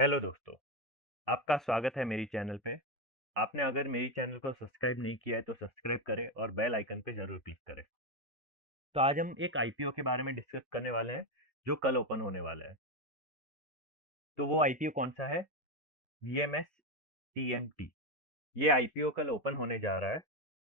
Hello दोस्तों, आपका स्वागत है मेरी चैनल पे। आपने अगर मेरी चैनल को सब्सक्राइब नहीं किया है तो सब्सक्राइब करें और बेल आइकन पे ज़रूर क्लिक करें। तो आज हम एक आईपीओ के बारे में डिस्कस करने वाले हैं जो कल ओपन होने वाला है। तो वो आईपीओ कौन सा है? VMS TMT. ये आईपीओ कल ओपन होने जा रहा है।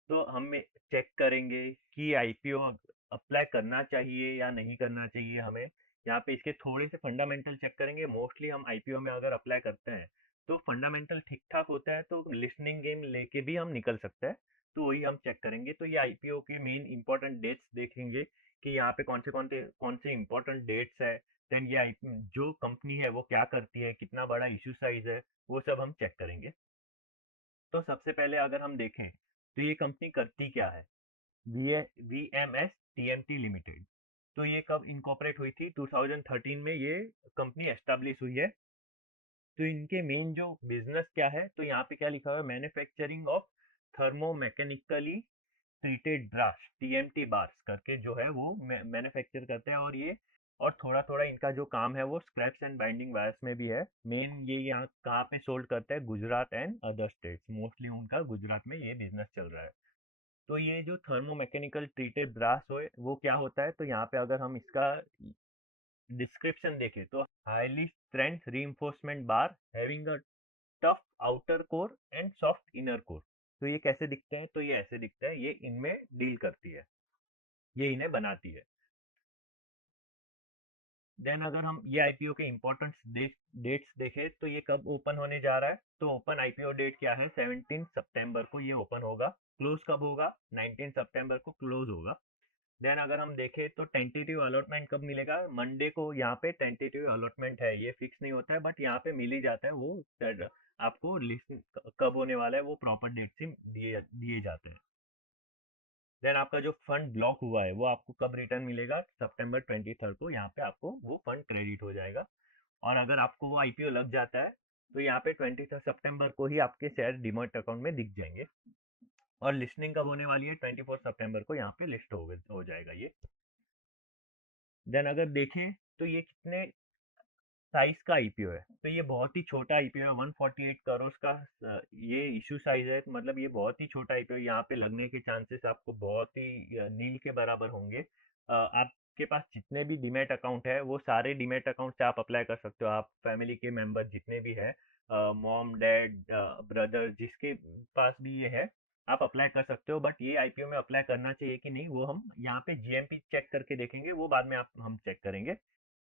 तो हम चेक करेंगे कि आईपीओ अप्लाई करना चाहिए या नहीं करना चाहिए हमें। यहाँ पे इसके थोड़े से फंडामेंटल चेक करेंगे। मोस्टली हम आईपीओ में अगर अप्लाई करते हैं तो फंडामेंटल ठीक ठाक होता है, तो लिसनिंग गेम लेके भी हम निकल सकते हैं। तो वही हम चेक करेंगे। तो ये आईपीओ के मेन इंपॉर्टेंट डेट्स देखेंगे कि यहाँ पे कौन से इंपॉर्टेंट डेट्स है। देन ये जो कंपनी है वो क्या करती है, कितना बड़ा इशू साइज है, वो सब हम चेक करेंगे। तो सबसे पहले अगर हम देखें तो ये कंपनी करती क्या है? V M S T M T limited. तो ये कब इनकॉर्पोरेट हुई थी? 2013 में ये कंपनी एस्टेब्लिश हुई है। तो इनके मेन जो बिजनेस क्या है, तो यहाँ पे क्या लिखा हुआ है? Manufacturing of thermo mechanically treated brass TMT bars करके जो है वो मैन्युफैक्चर करते हैं। और थोड़ा थोड़ा इनका जो काम है वो स्क्रैप्स एंड बाइंडिंग वायर्स में भी है। मेन ये यहाँ कहाँ पे सोल्ड करता है? Gujarat and other states. Mostly उनका गुजरात में ये बिजनेस चल रहा है। तो ये जो थर्मो मैकेनिकल ट्रीटेड ब्रास हो वो क्या होता है? तो यहाँ पे अगर हम इसका डिस्क्रिप्शन देखें तो highly strength reinforcement bar having a tough outer core and soft inner core. तो ये कैसे दिखते हैं? तो ये ऐसे दिखते हैं। ये इनमें डील करती है, ये इन्हें बनाती है। देन अगर हम ये आईपीओ के इम्पोर्टेंट डेट्स देखें तो ये कब ओपन होने जा रहा है? तो ओपन आईपीओ डेट क्या है? 17 सितंबर को ये ओपन होगा। क्लोज कब होगा? 19 सितंबर को क्लोज होगा। देन अगर हम देखें तो टेंटेटिव अलॉटमेंट कब मिलेगा? मंडे को यहाँ पे टेंटेटिव अलॉटमेंट है। ये फिक्स नहीं होता है बट यहाँ पे मिल ही जाता है वो। आपको लिस्ट कब होने वाला है वो प्रॉपर डेट से दिए दिए जाते हैं। देन आपका जो फंड ब्लॉक हुआ है वो आपको कब रिटर्न मिलेगा? सितंबर 23 को यहाँ पे आपको वो फंड क्रेडिट हो जाएगा। और अगर आपको वो आईपीओ लग जाता है तो यहाँ पे 23 सितंबर को ही आपके शेयर डिमोट अकाउंट में दिख जाएंगे। और लिस्टिंग कब होने वाली है? 24 सितंबर को यहाँ पे लिस्ट हो जाएगा ये। देन अगर देखें तो ये कितने साइज का आईपीओ है? तो ये बहुत ही छोटा आईपीओ है। 148 करोड़ का ये इशू साइज है। मतलब ये बहुत ही छोटा आईपीओ। यहाँ पे लगने के चांसेस आपको बहुत ही नील के बराबर होंगे। आपके पास जितने भी डीमैट अकाउंट है वो सारे डीमैट अकाउंट से आप अप्लाई कर सकते हो। आप फैमिली के मेंबर जितने भी है, मॉम डैड ब्रदर, जिसके पास भी ये है, आप अप्लाई कर सकते हो। बट ये आईपीओ में अप्लाई करना चाहिए कि नहीं वो हम यहाँ पे जीएमपी चेक करके देखेंगे, वो बाद में आप हम चेक करेंगे।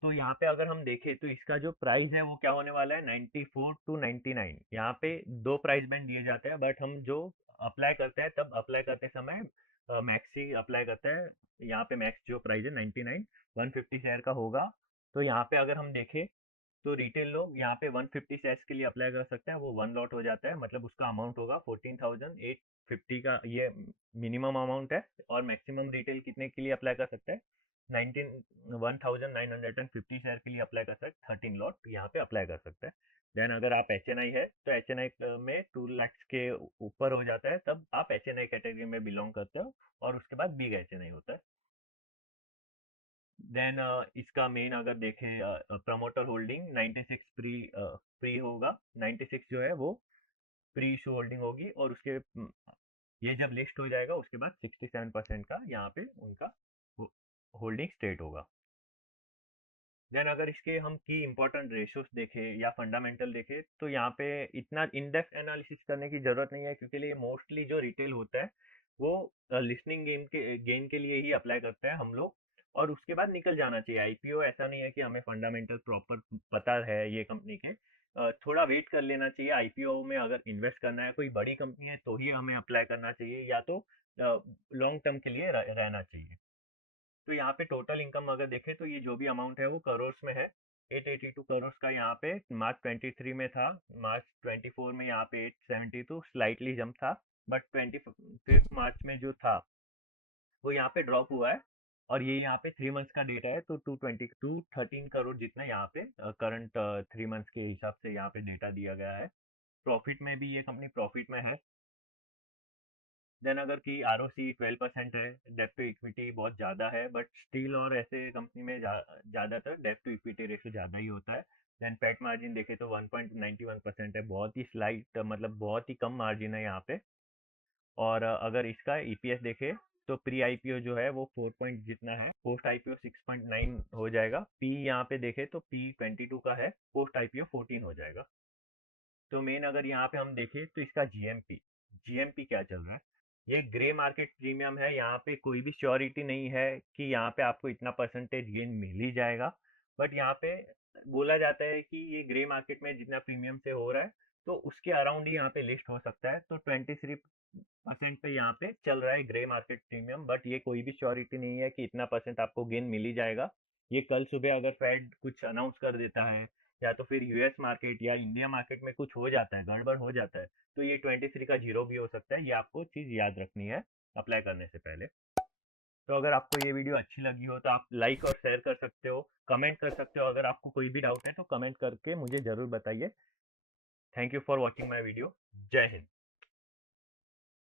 तो यहाँ पे अगर हम देखें तो इसका जो प्राइस है वो क्या होने वाला है? 94 to 99। यहाँ पे दो प्राइस बैंड दिए जाते हैं बट हम जो अप्लाई करते हैं तब अप्लाई करते समय मैक्स ही अप्लाई करते हैं। यहाँ पे मैक्स जो प्राइस है 99, 150 शेयर का होगा। तो यहाँ पे अगर हम देखें तो रिटेल लोग यहाँ पे 150 शेयर्स के लिए अप्लाई कर सकते हैं। वो वन लॉट हो जाता है, मतलब उसका अमाउंट होगा 14,850 का। ये मिनिमम अमाउंट है। और मैक्सिमम रिटेल कितने के लिए अप्लाई कर सकते हैं? 1950 शेयर के लिए अप्लाई कर सकते हैं। 13 लॉट यहाँ पे अप्लाई कर सकते हैं। देन अगर आप एच एन आई है तो एच एन आई में 2 लाख के ऊपर हो जाता है, तब आप एच एन आई कैटेगरी में बिलोंग करते हो। और उसके बाद बिग एच एन आई होता है। देन इसका मेन अगर देखें प्रमोटर होल्डिंग 96 प्री होगा। 96 जो है वो प्री इशू होल्डिंग होगी। और उसके ये जब लिस्ट हो जाएगा उसके बाद 67% का यहाँ पे उनका होल्डिंग स्टेट होगा। देन अगर इसके हम की इंपॉर्टेंट रेशियोज देखें या फंडामेंटल देखें तो यहाँ पे इतना इन डेप्थ एनालिसिस करने की जरूरत नहीं है, क्योंकि ये मोस्टली जो रिटेल होता है वो लिसनिंग गेन के लिए ही अप्लाई करते हैं हम लोग। और उसके बाद निकल जाना चाहिए। आईपीओ ऐसा नहीं है कि हमें फंडामेंटल प्रॉपर पता है ये कंपनी के। थोड़ा वेट कर लेना चाहिए। आईपीओ में अगर इन्वेस्ट करना है, कोई बड़ी कंपनी है, तो ही हमें अप्लाई करना चाहिए, या तो लॉन्ग टर्म के लिए रहना चाहिए। तो यहाँ पे टोटल इनकम अगर देखें तो ये जो भी अमाउंट है वो करोड़ में है। 882 करोड़ का यहाँ पे मार्च 23 में था। मार्च 24 में यहाँ पे 872 स्लाइटली जंप था। बट 25 मार्च में जो था वो यहाँ पे ड्रॉप हुआ है। और ये यहाँ पे 3 मंथ्स का डेटा है। तो 213 करोड़ जितना यहाँ पे करंट 3 मंथ्स के हिसाब से यहाँ पे डेटा दिया गया है। प्रॉफिट में भी ये कंपनी प्रॉफिट में है। देन अगर कि आरओसी 12% है, डेब्ट टू इक्विटी बहुत ज़्यादा है, बट स्टील और ऐसे कंपनी में ज़्यादातर डेब्ट टू इक्विटी रेशियो ज़्यादा ही होता है। देन पैट मार्जिन देखें तो 1.91% है, बहुत ही स्लाइट, मतलब बहुत ही कम मार्जिन है यहाँ पे। और अगर इसका ईपीएस देखें तो प्री आईपीओ जो है वो 4 पॉइंट जितना है, पोस्ट आईपीओ 6.9 हो जाएगा। पी यहाँ पे देखें तो पी 22 का है, पोस्ट आईपीओ 14 हो जाएगा। तो मेन अगर यहाँ पे हम देखें तो इसका जीएमपी, जीएमपी क्या चल रहा है, ये ग्रे मार्केट प्रीमियम है। यहाँ पे कोई भी श्योरिटी नहीं है कि यहाँ पे आपको इतना परसेंटेज गेन मिल ही जाएगा, बट यहाँ पे बोला जाता है कि ये ग्रे मार्केट में जितना प्रीमियम से हो रहा है तो उसके अराउंड ही यहाँ पे लिस्ट हो सकता है। तो 23% पे यहाँ पे चल रहा है ग्रे मार्केट प्रीमियम, बट ये कोई भी श्योरिटी नहीं है कि इतना परसेंट आपको गेन मिल ही जाएगा। ये कल सुबह अगर फेड कुछ अनाउंस कर देता है या तो फिर यूएस मार्केट या इंडिया मार्केट में कुछ हो जाता है, गड़बड़ हो जाता है, तो ये 23 का जीरो भी हो सकता है। ये आपको चीज़ याद रखनी है अप्लाई करने से पहले। तो अगर आपको ये वीडियो अच्छी लगी हो तो आप लाइक और शेयर कर सकते हो, कमेंट कर सकते हो। अगर आपको कोई भी डाउट है तो कमेंट करके मुझे ज़रूर बताइए। Thank you for watching my video. जय हिंद।